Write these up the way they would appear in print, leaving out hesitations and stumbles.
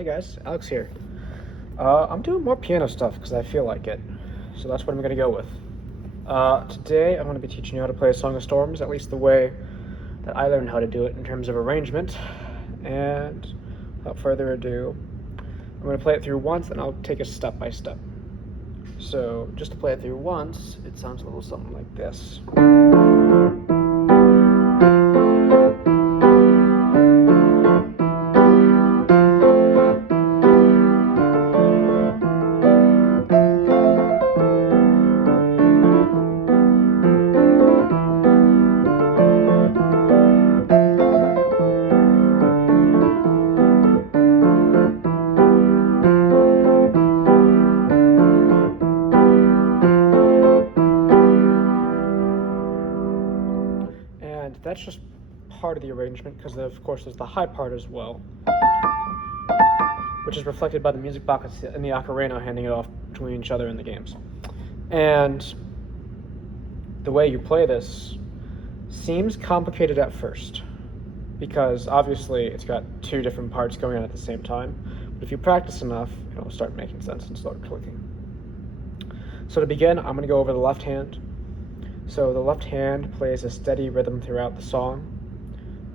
Hey guys, Alex here. I'm doing more piano stuff because I feel like it, so that's what I'm going to go with. Today I'm going to be teaching you how to play A Song of Storms, at least the way that I learned how to do it in terms of arrangement. And without further ado, I'm going to play it through once and I'll take it step by step. So just to play it through once, it sounds a little something like this. And that's just part of the arrangement because of course there's the high part as well, which is reflected by the music box and the Ocarina handing it off between each other in the games. And the way you play this seems complicated at first because obviously it's got two different parts going on at the same time, but if you practice enough, it'll start making sense and start clicking. So to begin, I'm going to go over the left hand. So the left hand plays a steady rhythm throughout the song,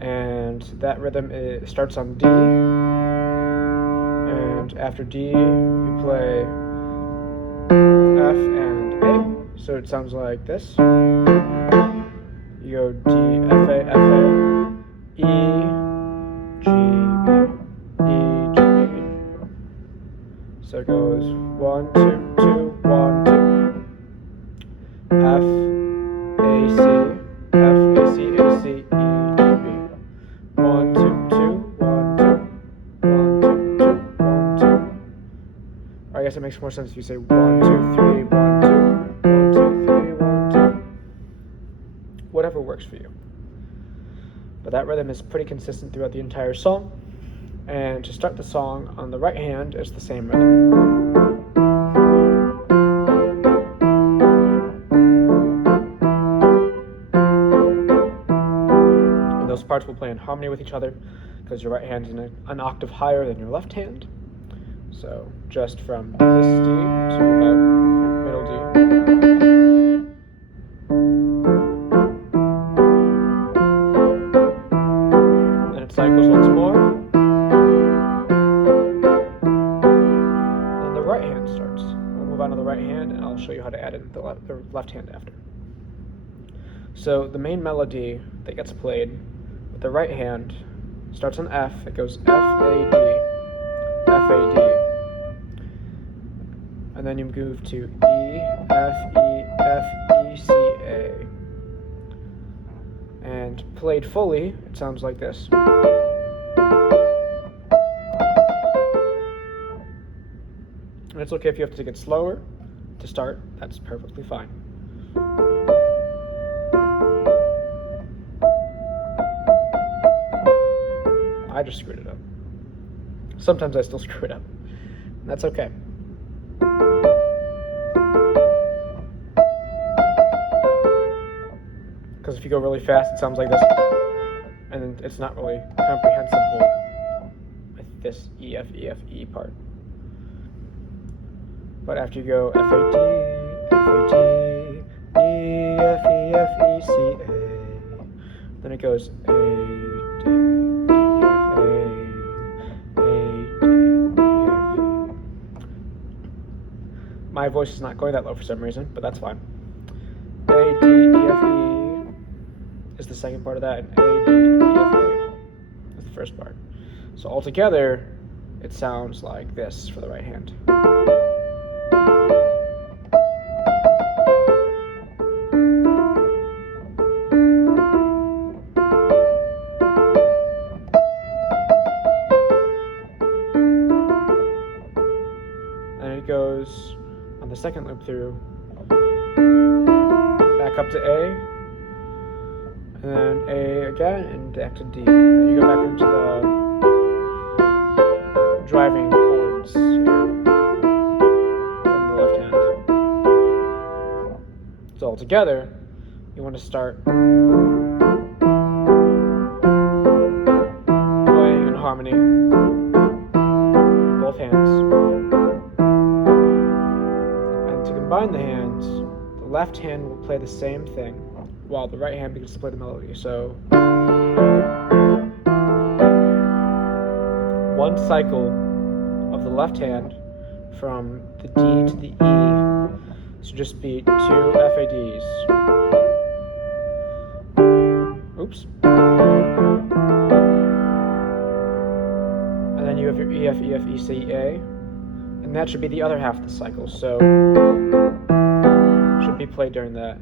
and that rhythm starts on D, and after D you play F and A, so it sounds like this. You go D, F, A, F, A, E, G, B, E, G, B. So it goes 1, 2, 2, 1, 2, F, A, C, F, A, C, A, C, E, G, B. 1, 2, 2, 1, 2, 1, 2, 2, 1, 2. Or I guess it makes more sense if you say 1, 2, 3, 1, 2, 1, 2, 3, 1, 2. Whatever works for you. But that rhythm is pretty consistent throughout the entire song. And to start the song on the right hand, it's the same rhythm. Those parts will play in harmony with each other because your right hand is an octave higher than your left hand. So just from this D to middle D. Then it cycles once more. Then the right hand starts. We'll move on to the right hand and I'll show you how to add in the left hand after. So the main melody that gets played with the right hand starts on F. It goes F, A, D, F, A, D. And then you move to E, F, E, F, E, C, A. And played fully, it sounds like this. And it's okay if you have to take it slower to start, that's perfectly fine. I just screwed it up. Sometimes I still screw it up. That's okay. Because if you go really fast, it sounds like this. And it's not really comprehensible with this E, F, E, F, E part. But after you go F, A, D, F, A, D, E, F, E, F, E, C, A. Then it goes A, D. My voice is not going that low for some reason, but that's fine. A, D, E, F, E is the second part of that, and A, D, E, F, A is the first part. So altogether, it sounds like this for the right hand. And it goes on the second loop through, back up to A, and then A again, and back to D. And you go back into the driving chords here from the left hand. So all together, you want to start playing in harmony. combine the hands, the left hand will play the same thing, while the right hand begins to play the melody. So one cycle of the left hand from the D to the E should just be 2 FADs. Oops. And then you have your E, F, E, F, E, C, A. And that should be the other half of the cycle, so should be played during that.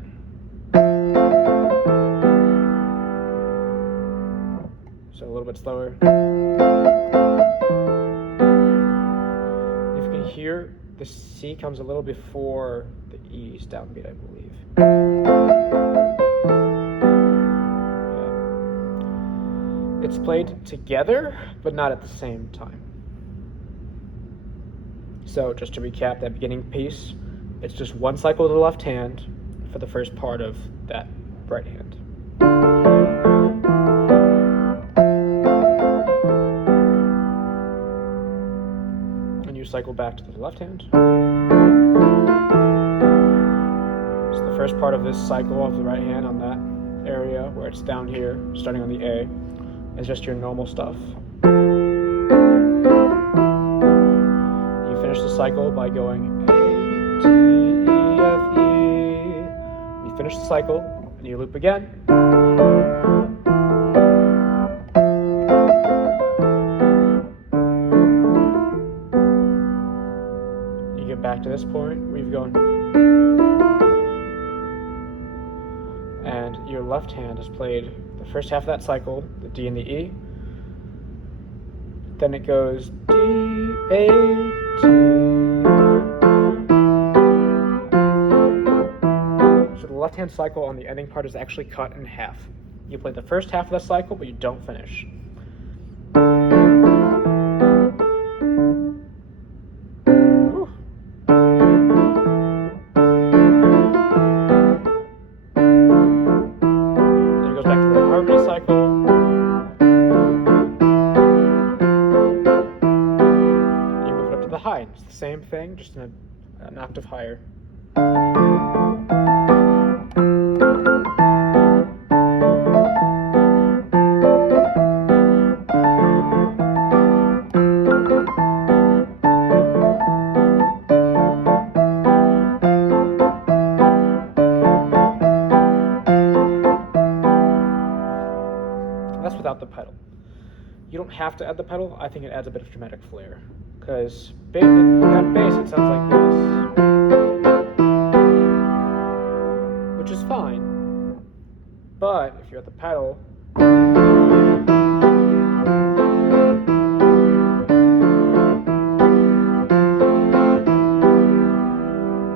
So a little bit slower. If you can hear, the C comes a little before the E's downbeat, I believe. Yeah. It's played together, but not at the same time. So just to recap that beginning piece, it's just one cycle of the left hand for the first part of that right hand. Cycle back to the left hand. So the first part of this cycle of the right hand on that area where it's down here, starting on the A, is just your normal stuff. You finish the cycle by going A, T, E, F, E. You finish the cycle and you loop again. Back to this point where you've gone, and your left hand has played the first half of that cycle, the D and the E. Then it goes D, A, T. So the left hand cycle on the ending part is actually cut in half. You play the first half of the cycle, but you don't finish. It's the same thing, just in an octave higher. That's without the pedal. You don't have to add the pedal. I think it adds a bit of dramatic flair. Because at bass it sounds like this, which is fine, but if you're at the pedal, it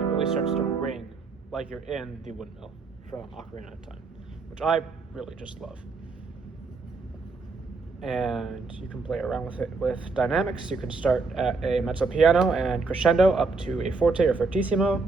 really starts to ring like you're in the windmill from Ocarina of Time, which I really just love. And you can play around with it with dynamics. You can start at a mezzo piano and crescendo up to a forte or fortissimo.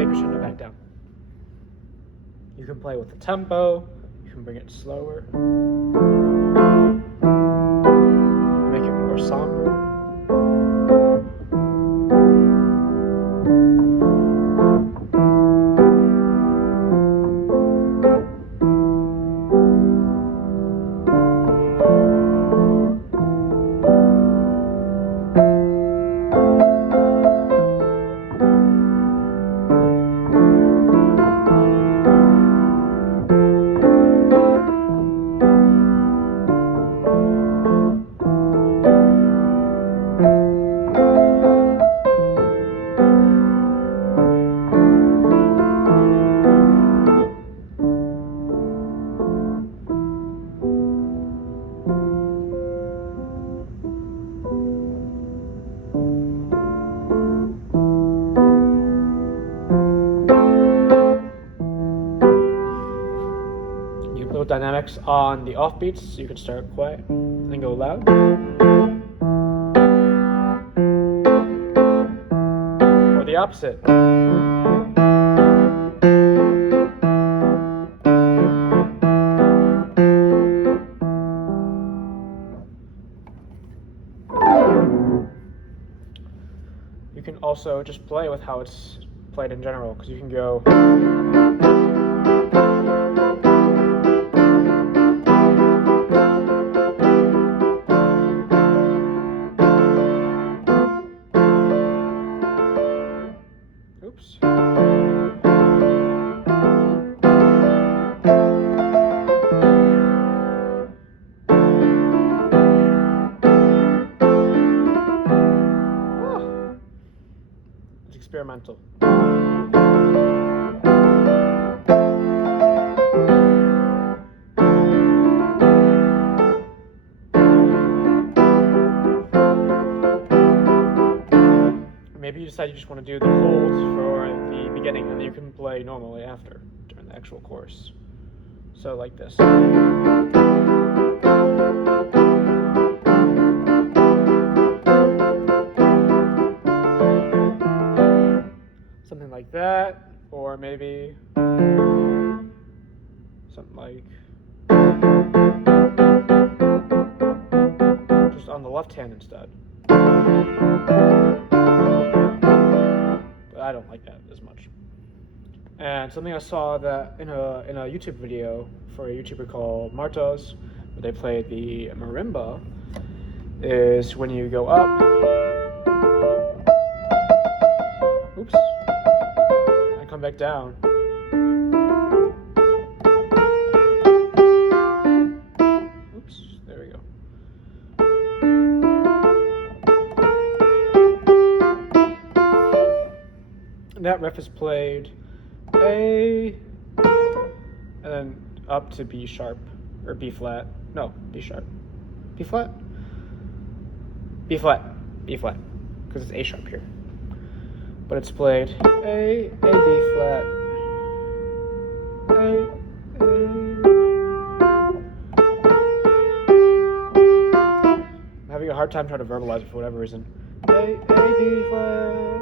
Crescendo back down. You can play with the tempo, you can bring it slower, make it more somber. dynamics on the offbeats, so you can start quiet and then go loud. Or the opposite. You can also just play with how it's played in general, because you can go oops. It's experimental. Maybe you decide you just want to do the holds for the beginning, and then you can play normally after, during the actual chorus. So like this. Something like that, or maybe something like just on the left hand instead. But I don't like that as much. And something I saw that in a YouTube video for a YouTuber called Martos, where they played the marimba, is when you go up, oops, and come back down. Oops, there we go. And that riff is played A, and then up to B sharp, or B flat. No, B sharp. B flat? B flat. B flat. Because it's A sharp here. But it's played A, B flat, A. I'm having a hard time trying to verbalize it for whatever reason. A, B flat,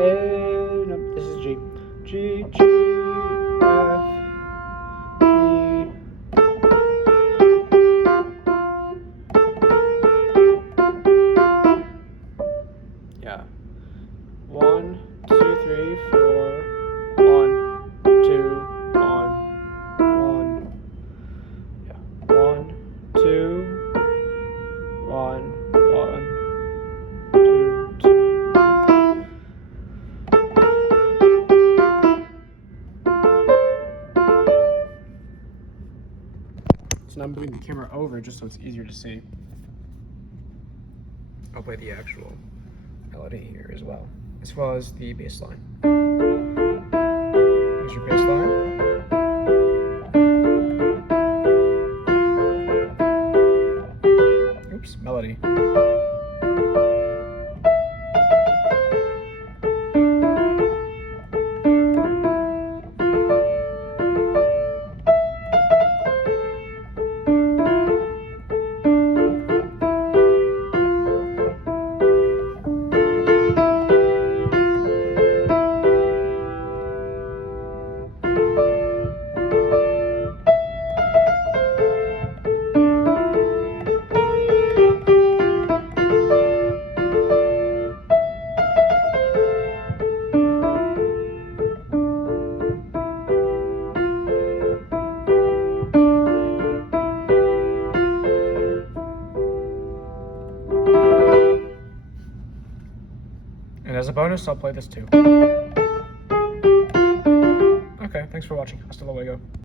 A, no, this is G. G, G, F, E. Yeah. 1, 2, 3, 4. 1, 2, 1, 1. Yeah. 1, 2, 1, 1, 2, 2. So now I'm moving the camera over just so it's easier to see. I'll play the actual melody here as well as the bass line. Here's your bass line. Oops, melody. And as a bonus, I'll play this too. Okay, thanks for watching. Hasta luego.